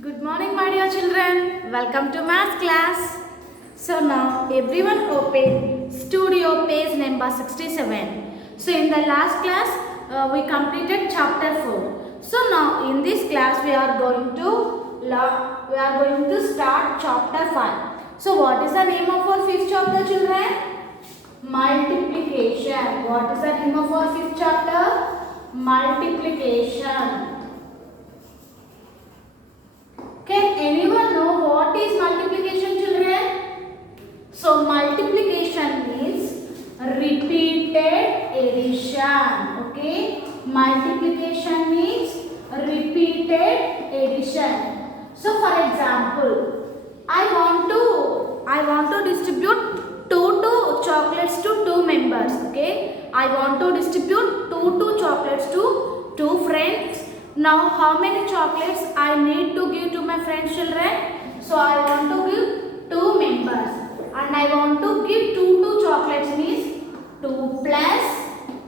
Good morning, my dear children. Welcome to math class. So now everyone open studio page number 67. So in the last class we completed chapter 4. So now in this class we are going to start chapter 5. So what is the name of our fifth chapter, children? Multiplication. What is the name of our fifth chapter? Multiplication. Can anyone know what is multiplication, children? So multiplication means repeated addition. Okay, multiplication means repeated addition. So for example, I want to distribute two chocolates to two members. Okay, I want to distribute two chocolates to two friends. Now how many chocolates I need to give to my friends, children? So I want to give two members and I want to give two chocolates means 2 plus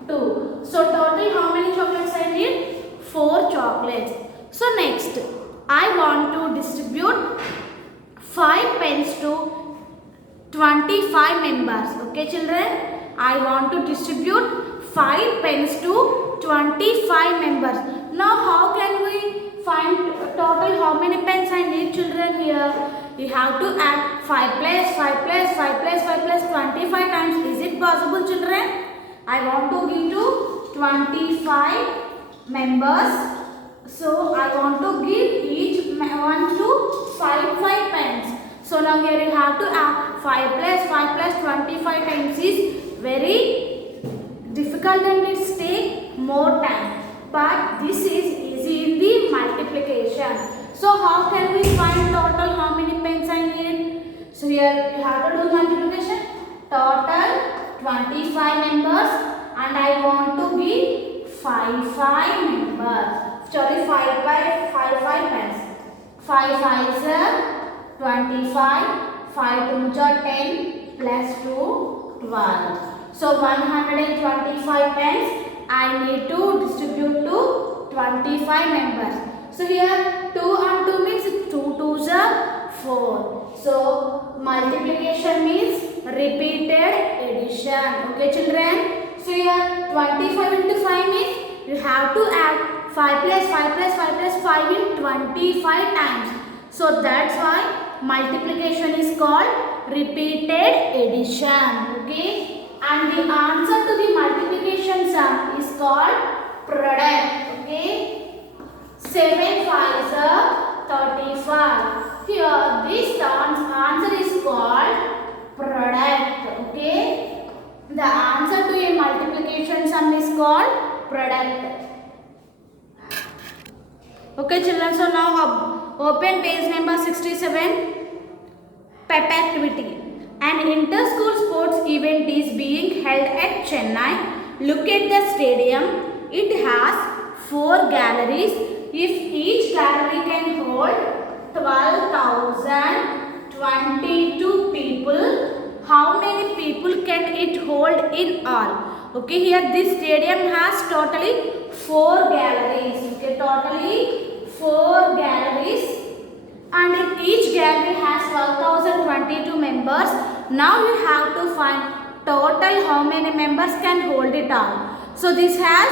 2. So total how many chocolates I need? 4 chocolates. So next I want to distribute 5 pens to 25 members. Okay, children, I want to distribute 5 pens to 25 members. Now how can we find total how many pens I need, children? Here you have to add 5 plus 5 plus 5 plus 5 plus 25 times. Is it possible, children? I want to give to 25 members. So I want to give each one to 5 pens. So now here you have to add 5 plus 25 times is very difficult and it takes more time. But this is easy in the multiplication. So how can we find total how many pens I need? So here you have to do multiplication. Total 25 members and I want to give 5 members. Sorry, 5 pens. 5 5s are 25. 5 2s are 10 plus 2 12. So 125 pens I need to distribute to 25 members. So here 2 and 2 means 2 2s are 4. So multiplication means repeated addition. Okay, children. So here 25 into 5 means you have to add 5 plus 5 plus 5 plus 5 in 25 times. So that's why multiplication is called repeated addition. Okay. And the answer to the multiplication sum is called product. Okay. 7 5s are 35. Here this answer is called product. Okay. The answer to a multiplication sum is called product. Okay, children. So now open page number 67. Pep activity. An inter-school sports event is being held at Chennai. Look at the stadium. It has 4 galleries. If each gallery can hold 12,022 people, how many people can it hold in all? Okay, here this stadium has totally 4 galleries. Okay, totally 4 galleries. And if each gallery has 12,022 members, now you have to find total how many members can hold it all. So this has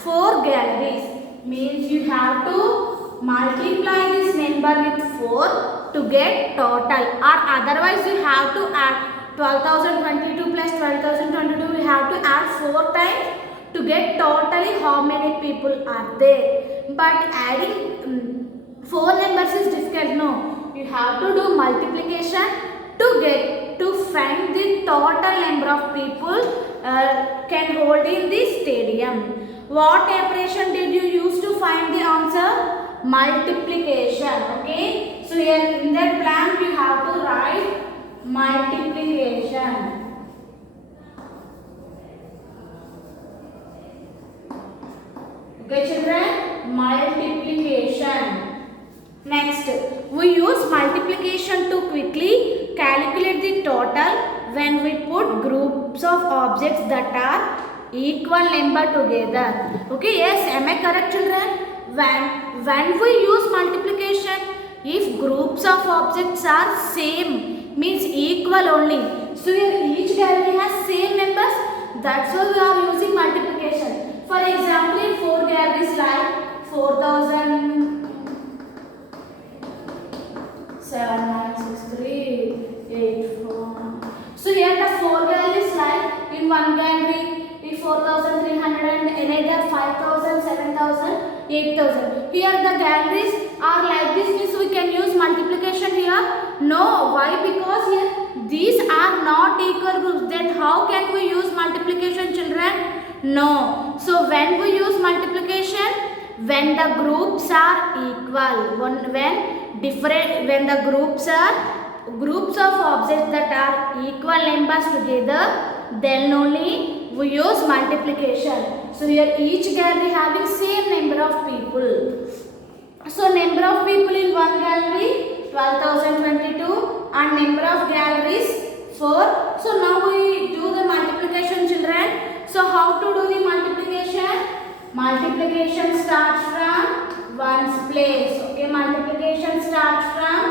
4 galleries, means you have to multiply this number with 4 to get total, or otherwise you have to add 12,022 plus 12,022, you have to add 4 times to get totally how many people are there. But adding 4 numbers is difficult. No, you have to do multiplication to find the total number of people can hold in the stadium. What operation did you use to find the answer? Multiplication. Okay. So here in that blank you have to write multiplication. Okay, children, multiplication. Next, we use multiplication to quickly calculate the total when we put groups of objects that are equal number together. Okay, yes, am I correct, children? When we use multiplication, groups of objects are same, means equal only. So here each gallery has same numbers. That's why we are using multiplication. For example, in 4 galleries like 4000. 7, 9, 6, 3, 8, 4. So here the 4 galleries like in one gallery is 4300 and another 5000, 7000, 8000. Here the galleries are like this, means we can use multiplication here. No, why? Because here these are not equal groups. Then how can we use multiplication, children? No. So when we use multiplication, when the groups are equal, when the groups of objects that are equal numbers together, then only we use multiplication. So here each gallery having same number of people. So number of people in one gallery 12,022 and number of galleries 4. So now we do the multiplication, children. So how to do the multiplication? Multiplication starts from ones place. Okay, multiplication starts from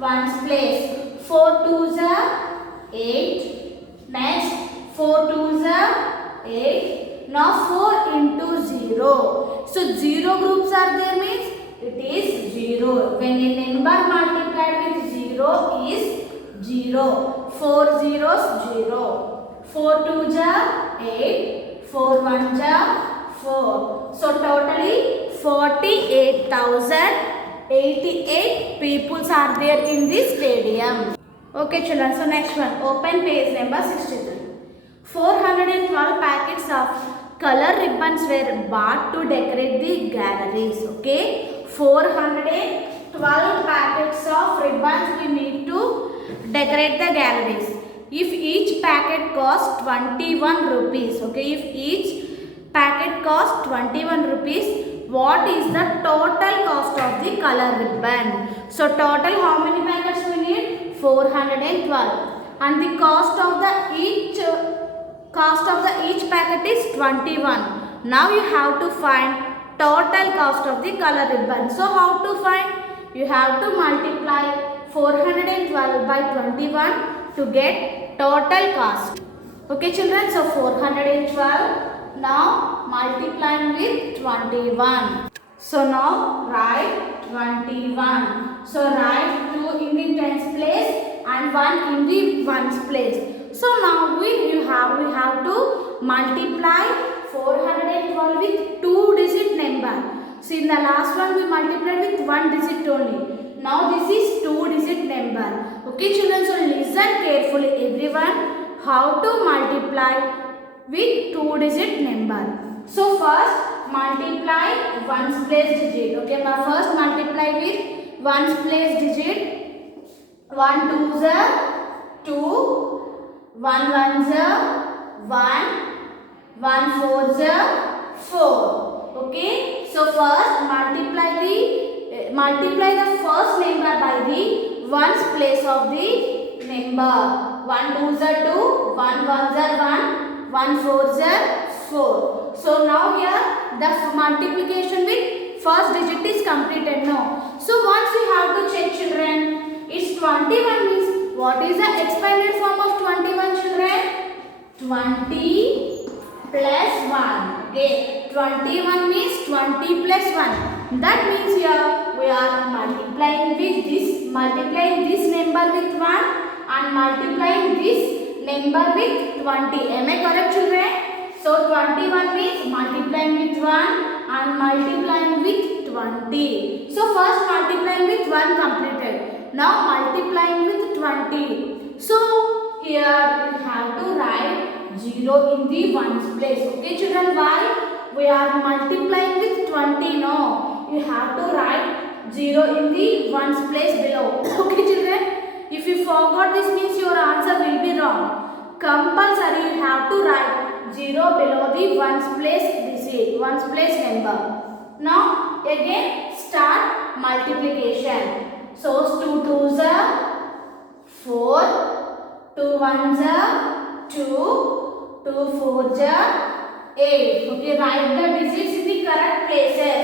ones place. 4 2s are 8. Next 4 2s are 8. Now 4 into 0. So 0 groups are there, means it is 0. When a number multiplied with 0 is 0. 4 zeros 0. 4 2s are 8. 4 1s are 4. So totally 48,088 people are there in this stadium. Okay, children. So next one, open page number 63. 412 packets of color ribbons were bought to decorate the galleries. Okay, 412 packets of ribbons we need to decorate the galleries. If each packet costs 21 rupees. Okay, if each packet costs 21 rupees, what is the total cost of the color ribbon? So total how many packets we need? 412. And the cost of the each packet is 21. Now you have to find total cost of the color ribbon. So how to find? You have to multiply 412 by 21 to get total cost. Okay, children. So 412. Now multiplying with 21. So now write 21. So write 2 in the tens place and 1 in the ones place. So now we have to multiply 412 with 2-digit number. See, in the last one we multiplied with 1 digit only. Now this is 2-digit number. Okay, children. So listen carefully, everyone, how to multiply with 2-digit number. So first multiply ones place digit. Okay, now first multiply with ones place digit. 1 2s are 2, 1 1s are 1, 1 4s are 4. Okay, so first multiply the first number by the ones place of the number. 1 2s are 2, 1 1s are 1. 1 4s are 4. So now here the multiplication with first digit is completed now. So once you have to check, children, it's 21 means what is the expanded form of 21, children? 20 plus 1. Okay, 21 means 20 plus 1. That means here we are multiplying this number with 1 and multiplying this number with 20. Am I correct, children? So 21 means multiplying with 1 and multiplying with 20. So first multiplying with 1 completed. Now multiplying with 20. So here you have to write 0 in the ones place. Okay, children, why? We are multiplying with 20. No, you have to write 0 in the ones place below. Okay, children. If you forgot, this means your answer will be wrong. Compulsory you have to write 0 below the ones place digit, ones place number. Now again start multiplication. So 2 2s are 4, 2 1s are 2, 2 4s are 8. Okay, write the digits in the correct places.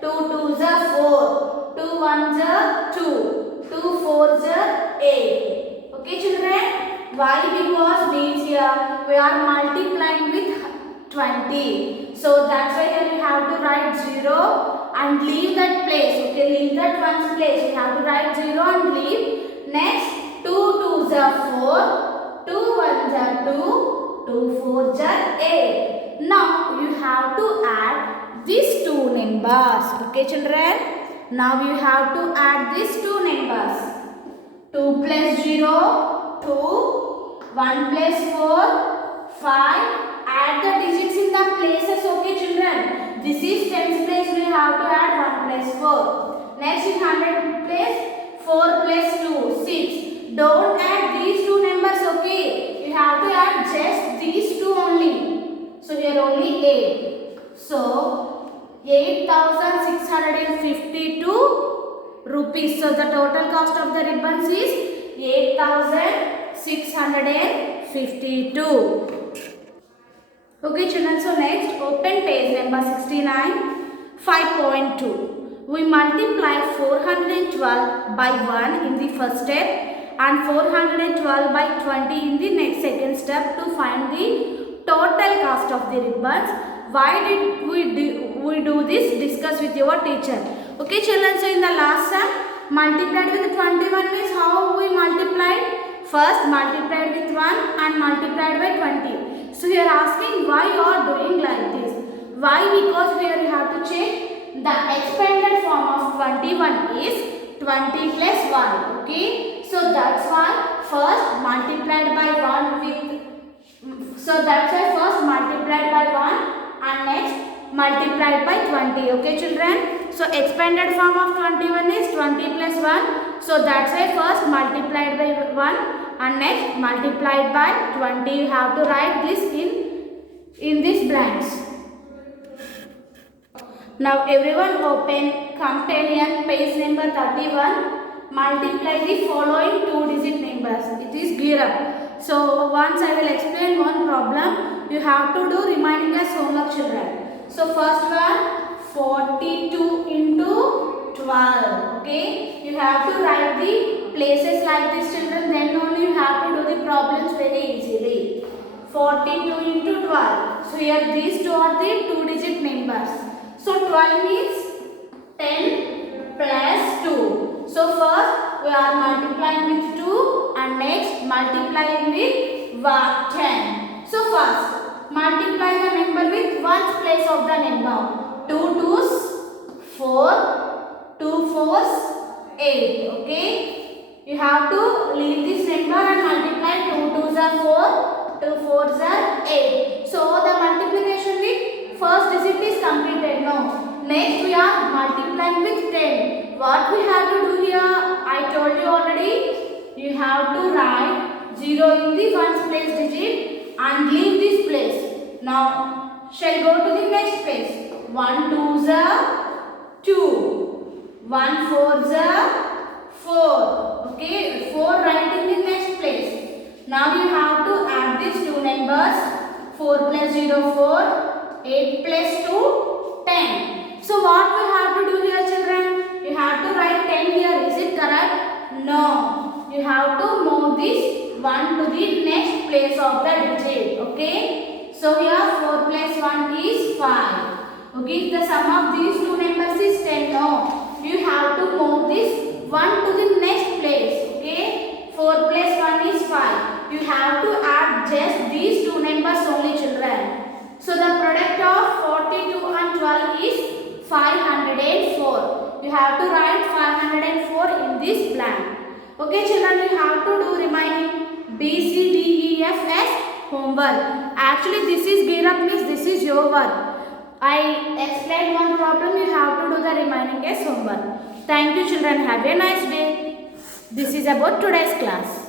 2 2s are 4, 2 1s are 2, Why? Because means here we are multiplying with 20. So that's why here we have to write 0 and leave that place. Okay, leave that one's place. We have to write 0 and leave. Next, 2 2s are 4, 2 1s are 2, 2 4s are 8. Now you have to add these two numbers. Okay, children. Now you have to add these two numbers. 2 plus 0, 2, 1 plus 4, 5. Add the digits in the places. Okay, children. This is tens place. We have to add 1 plus 4. Next in 100 place, 4 plus 2, 6. Don't add these two numbers. Okay, you have to add just these two only. So here only 8. So 8,652 rupees. So the total cost of the ribbons is 8,652. Okay, children. So next, open page number 69, 5.2. We multiply 412 by 1 in the first step and 412 by 20 in the next second step to find the total cost of the ribbons. Why did we do this? Discuss with your teacher. Okay, children. So in the last sum, multiplied with 21 means how we multiplied? First multiplied with 1 and multiplied by 20. So you are asking why you are doing like this. Why? Because here you have to check the expanded form of 21 is 20 plus 1. Okay. So that's why first multiplied by 1 with. So that's why first multiplied by 1 and next multiplied by 20. Okay, children. So expanded form of 21 is 20 plus 1. So that's why first multiplied by 1 and next multiplied by 20. You have to write this in these blanks. Now everyone open Companion page number 31. Multiply the following 2-digit numbers. It is gear up. So once I will explain one problem, you have to do remaining as homework, children. So first one, 42 into 12. Okay, you have to write the places like this, children. Then only you have to do the problems very easily. 42 into 12. So here these two are the 2-digit numbers. So 12 means 10 plus 2. So first we are multiplying with 2 and next multiplying with 10. So first multiply the number with ones place of the number. 2 2s 4, 2 4s 8. Okay, you have to leave this number and multiply. 2 2s are 4, 2 4s are 8. So the multiplication with first digit is completed. Now next we are multiplying with 10. What we have to do here? I told you already. You have to write 0 in the ones place digit and leave this place. Now shall go to the next place. 1 2s are 2, 1 4s are 4. Okay, 4 write in the next place. Now you have to add these two numbers. 4 plus 0 4, 8 plus 2 10. So what we have to do here, children? You have to write 10 here. Is it correct? No. You have to move this 1 to the next place of the digit. Okay. So here 4 plus 1 is 5. Okay. If the sum of these two numbers is 10. No. You have to move this 1 to the next place. Okay. 4 plus 1 is 5. You have to add just these two numbers only, children. So the product of 42 and 12 is 504. You have to write 504 in this blank. Okay, children, you have to do remaining B, C, D, E, F as homework. Actually, this is gear up means this is your work. I explained one problem. You have to do the remaining as homework. Thank you, children. Have a nice day. This is about today's class.